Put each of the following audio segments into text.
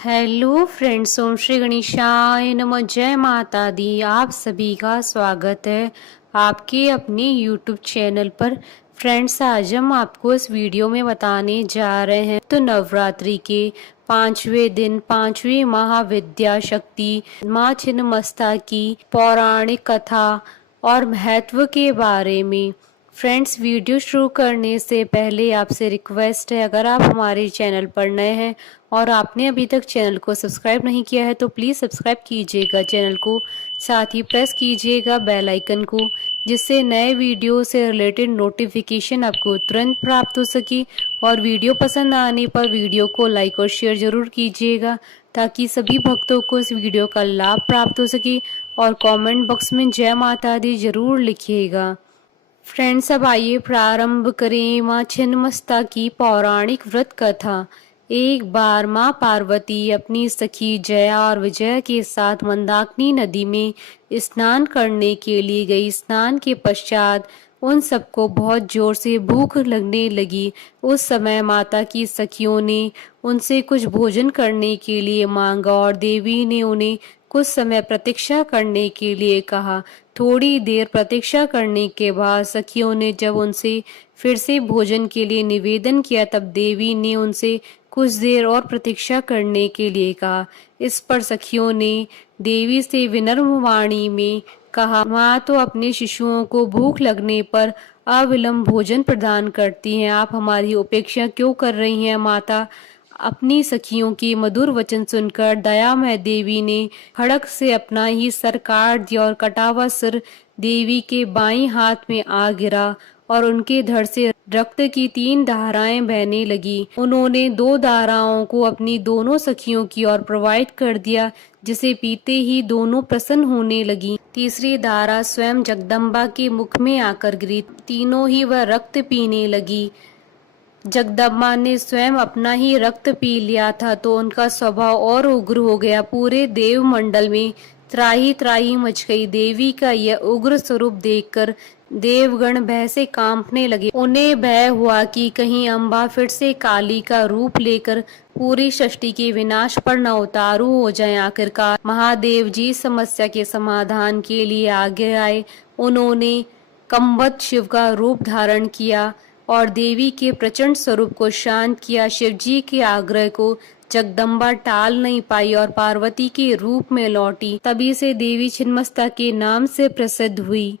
Hello friends, ओम श्री गणेशाय नमः। जय माता दी। आप सभी का स्वागत है आपके अपने यूट्यूब चैनल पर। फ्रेंड्स, आज हम आपको इस वीडियो में बताने जा रहे हैं तो नवरात्रि के 5वें दिन 5वीं महाविद्या शक्ति माँ छिन्नमस्ता की पौराणिक कथा और महत्व के बारे में। फ्रेंड्स, वीडियो शुरू करने से पहले आपसे रिक्वेस्ट है, अगर आप हमारे चैनल पर नए हैं और आपने अभी तक चैनल को सब्सक्राइब नहीं किया है तो प्लीज़ सब्सक्राइब कीजिएगा चैनल को। साथ ही प्रेस कीजिएगा बेल आइकन को, जिससे नए वीडियो से रिलेटेड नोटिफिकेशन आपको तुरंत प्राप्त हो सके। और वीडियो पसंद आने पर वीडियो को लाइक और शेयर ज़रूर कीजिएगा, ताकि सभी भक्तों को इस वीडियो का लाभ प्राप्त हो सके। और कमेंट बॉक्स में जय माता दी जरूर लिखिएगा। फ्रेंड्स, अब आइए प्रारंभ करें माँ छिन्नमस्ता की पौराणिक व्रत कथा। एक बार माँ पार्वती अपनी सखी जया और विजय के साथ मंदाकिनी नदी में स्नान करने के लिए गई। स्नान के पश्चात उन सबको बहुत जोर से भूख लगने लगी। उस समय माता की सखियों ने उनसे कुछ भोजन करने के लिए मांगा और देवी ने उन्हें कुछ समय प्रतीक्षा करने के लिए कहा। थोड़ी देर प्रतीक्षा करने के बाद सखियों ने जब उनसे फिर से भोजन के लिए निवेदन किया, तब देवी ने उनसे कुछ देर और प्रतीक्षा करने के लिए कहा। इस पर सखियों ने देवी से विनम्र वाणी में कहा, माँ तो अपने शिशुओं को भूख लगने पर अविलंब भोजन प्रदान करती हैं, आप हमारी उपेक्षा क्यों कर रही हैं माता। अपनी सखियों की मधुर वचन सुनकर दयामय देवी ने खड़क से अपना ही सर काट दिया और कटा हुआ सिर देवी के बाईं हाथ में आ गिरा और उनके धड़ से रक्त की 3 धाराएं बहने लगी। उन्होंने 2 धाराओं को अपनी दोनों सखियों की ओर प्रवाहित कर दिया, जिसे पीते ही दोनों प्रसन्न होने लगी। तीसरी धारा स्वयं जगदम्बा के मुख में आकर गिरी। तीनों ही वह रक्त पीने लगी। जगदम्बा ने स्वयं अपना ही रक्त पी लिया था तो उनका स्वभाव और उग्र हो गया। पूरे देव मंडल में त्राही त्राही मच गई। देवी का यह उग्र स्वरूप देखकर देवगण भय से कांपने लगे। उन्हें भय हुआ कि कहीं अम्बा फिर से काली का रूप लेकर पूरी सृष्टि के विनाश पर न उतारू हो जाए। आखिरकार महादेव जी समस्या के समाधान के लिए आगे आए। उन्होंने कम्बत शिव का रूप धारण किया और देवी के प्रचंड स्वरूप को शांत किया। शिव जी के आग्रह को जगदम्बा टाल नहीं पाई और पार्वती के रूप में लौटी। तभी से देवी छिन्नमस्ता के नाम से प्रसिद्ध हुई।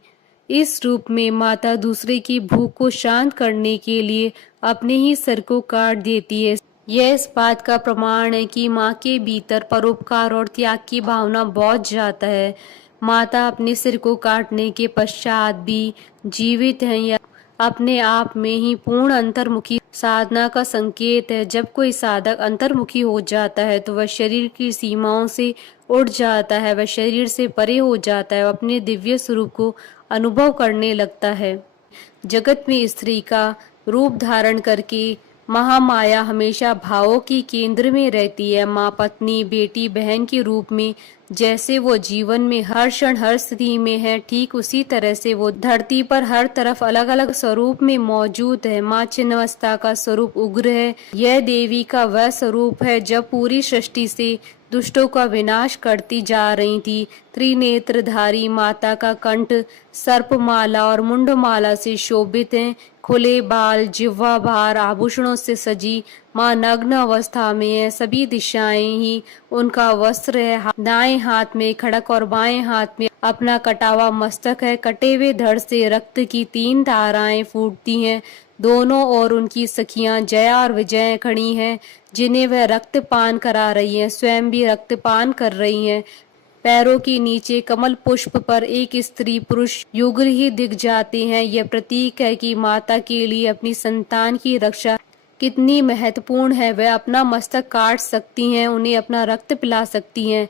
इस रूप में माता दूसरे की भूख को शांत करने के लिए अपने ही सर को काट देती है। यह इस बात का प्रमाण है कि माँ के भीतर परोपकार और त्याग की भावना बहुत ज्यादा है। माता अपने सिर को काटने के पश्चात भी जीवित है, या अपने आप में ही पूर्ण अंतर्मुखी साधना का संकेत है। जब कोई साधक अंतर्मुखी हो जाता है तो वह शरीर की सीमाओं से उठ जाता है, वह शरीर से परे हो जाता है, वह अपने दिव्य स्वरूप को अनुभव करने लगता है। जगत में स्त्री का रूप धारण करके महामाया हमेशा भावों के केंद्र में रहती है। माँ, पत्नी, बेटी, बहन के रूप में जैसे वो जीवन में हर क्षण हर स्थिति में है, ठीक उसी तरह से वो धरती पर हर तरफ अलग अलग स्वरूप में मौजूद है। माँ छिन्नमस्ता का स्वरूप उग्र है। यह देवी का वह स्वरूप है जब पूरी सृष्टि से दुष्टों का विनाश करती जा रही थी। त्रिनेत्रधारी माता का कंठ सर्पमाला और मुंडमाला से शोभित है। खुले बाल, जिह्वा भार आभूषणों से सजी माँ नग्न अवस्था में है। सभी दिशाएं ही उनका वस्त्र है। दाएं हाथ में खड़क और बाएं हाथ में अपना कटा हुआ मस्तक है। कटे हुए धड़ से रक्त की 3 धाराएं फूटती हैं। दोनों ओर उनकी सखियां जया और विजय खड़ी हैं, जिन्हें वह रक्तपान करा रही हैं। स्वयं भी रक्तपान कर रही हैं। पैरों के नीचे कमल पुष्प पर एक स्त्री पुरुष युग्र ही दिख जाते हैं। यह प्रतीक है कि माता के लिए अपनी संतान की रक्षा कितनी महत्वपूर्ण है। वह अपना मस्तक काट सकती हैं, उन्हें अपना रक्त पिला सकती हैं।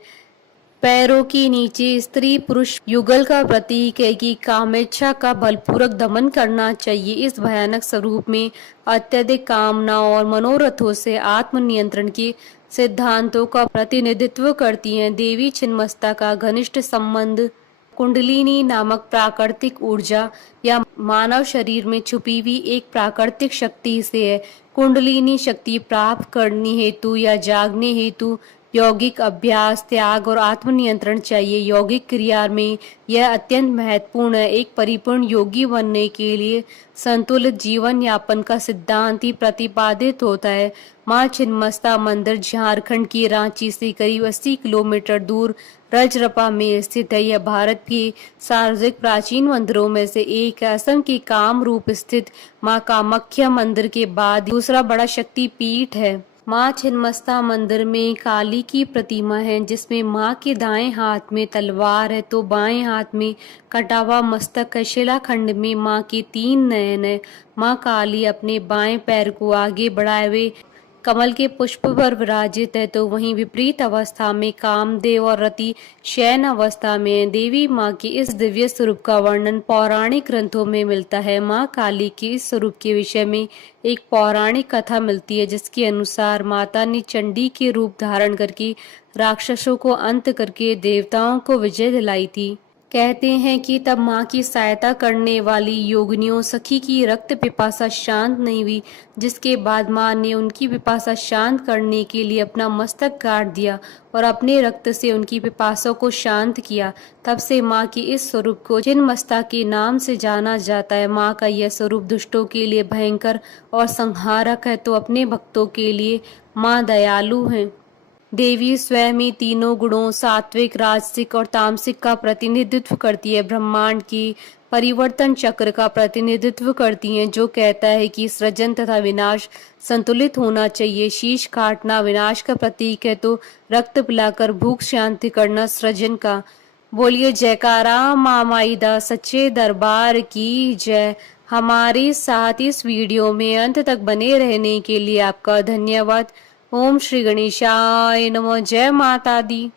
पैरों के नीचे स्त्री पुरुष युगल का प्रतीक है कि कामेच्छा का बलपूर्वक दमन करना चाहिए। इस भयानक स्वरूप में अत्यधिक कामनाओं और मनोरथों से आत्मनियंत्रण के सिद्धांतों का प्रतिनिधित्व करती हैं। देवी छिन्नमस्ता का घनिष्ठ संबंध कुंडलिनी नामक प्राकृतिक ऊर्जा या मानव शरीर में छुपी हुई एक प्राकृतिक शक्ति से है। कुंडलिनी शक्ति प्राप्त करने हेतु या जागने हेतु यौगिक अभ्यास, त्याग और आत्मनियंत्रण चाहिए। यौगिक क्रिया में यह अत्यंत महत्वपूर्ण है। एक परिपूर्ण योगी बनने के लिए संतुलित जीवन यापन का सिद्धांत ही प्रतिपादित होता है। माँ छिन्नमस्ता मंदिर झारखंड की रांची से करीब 80 किलोमीटर दूर रजरप्पा में स्थित है। यह भारत के सार्वजनिक प्राचीन मंदिरों में से एक है। असम के कामरूप स्थित माँ कामाख्या मंदिर के बाद दूसरा बड़ा शक्तिपीठ है। माँ छिन्नमस्ता मंदिर में काली की प्रतिमा है, जिसमें माँ के दाएं हाथ में तलवार है तो बाएं हाथ में कटा हुआ मस्तक है। शिलाखंड में माँ के 3 नयन है। माँ काली अपने बाएं पैर को आगे बढ़ाए हुए कमल के पुष्प पर विराजित है, तो वहीं विपरीत अवस्था में कामदेव और रति शयन अवस्था में देवी माँ के इस दिव्य स्वरूप का वर्णन पौराणिक ग्रंथों में मिलता है। माँ काली के इस स्वरूप के विषय में एक पौराणिक कथा मिलती है, जिसके अनुसार माता ने चंडी के रूप धारण करके राक्षसों को अंत करके देवताओं को विजय दिलाई थी। कहते हैं कि तब माँ की सहायता करने वाली योगिनियों सखी की रक्त पिपासा शांत नहीं हुई, जिसके बाद माँ ने उनकी पिपासा शांत करने के लिए अपना मस्तक काट दिया और अपने रक्त से उनकी पिपासा को शांत किया। तब से माँ की इस स्वरूप को छिन्नमस्ता के नाम से जाना जाता है। माँ का यह स्वरूप दुष्टों के लिए भयंकर और संहारक है, तो अपने भक्तों के लिए माँ दयालु है। देवी स्वयं ही तीनों गुणों सात्विक, राजसिक और तामसिक का प्रतिनिधित्व करती है। ब्रह्मांड की परिवर्तन चक्र का प्रतिनिधित्व करती हैं, जो कहता है कि सृजन तथा विनाश संतुलित होना चाहिए। शीश काटना विनाश का प्रतीक है, तो रक्त पिलाकर भूख शांति करना सृजन का। बोलिए जयकारा माँ माईदा सच्चे दरबार की जय। हमारे साथ इस वीडियो में अंत तक बने रहने के लिए आपका धन्यवाद। ओम श्री गणेशाय नमः। जय माता दी।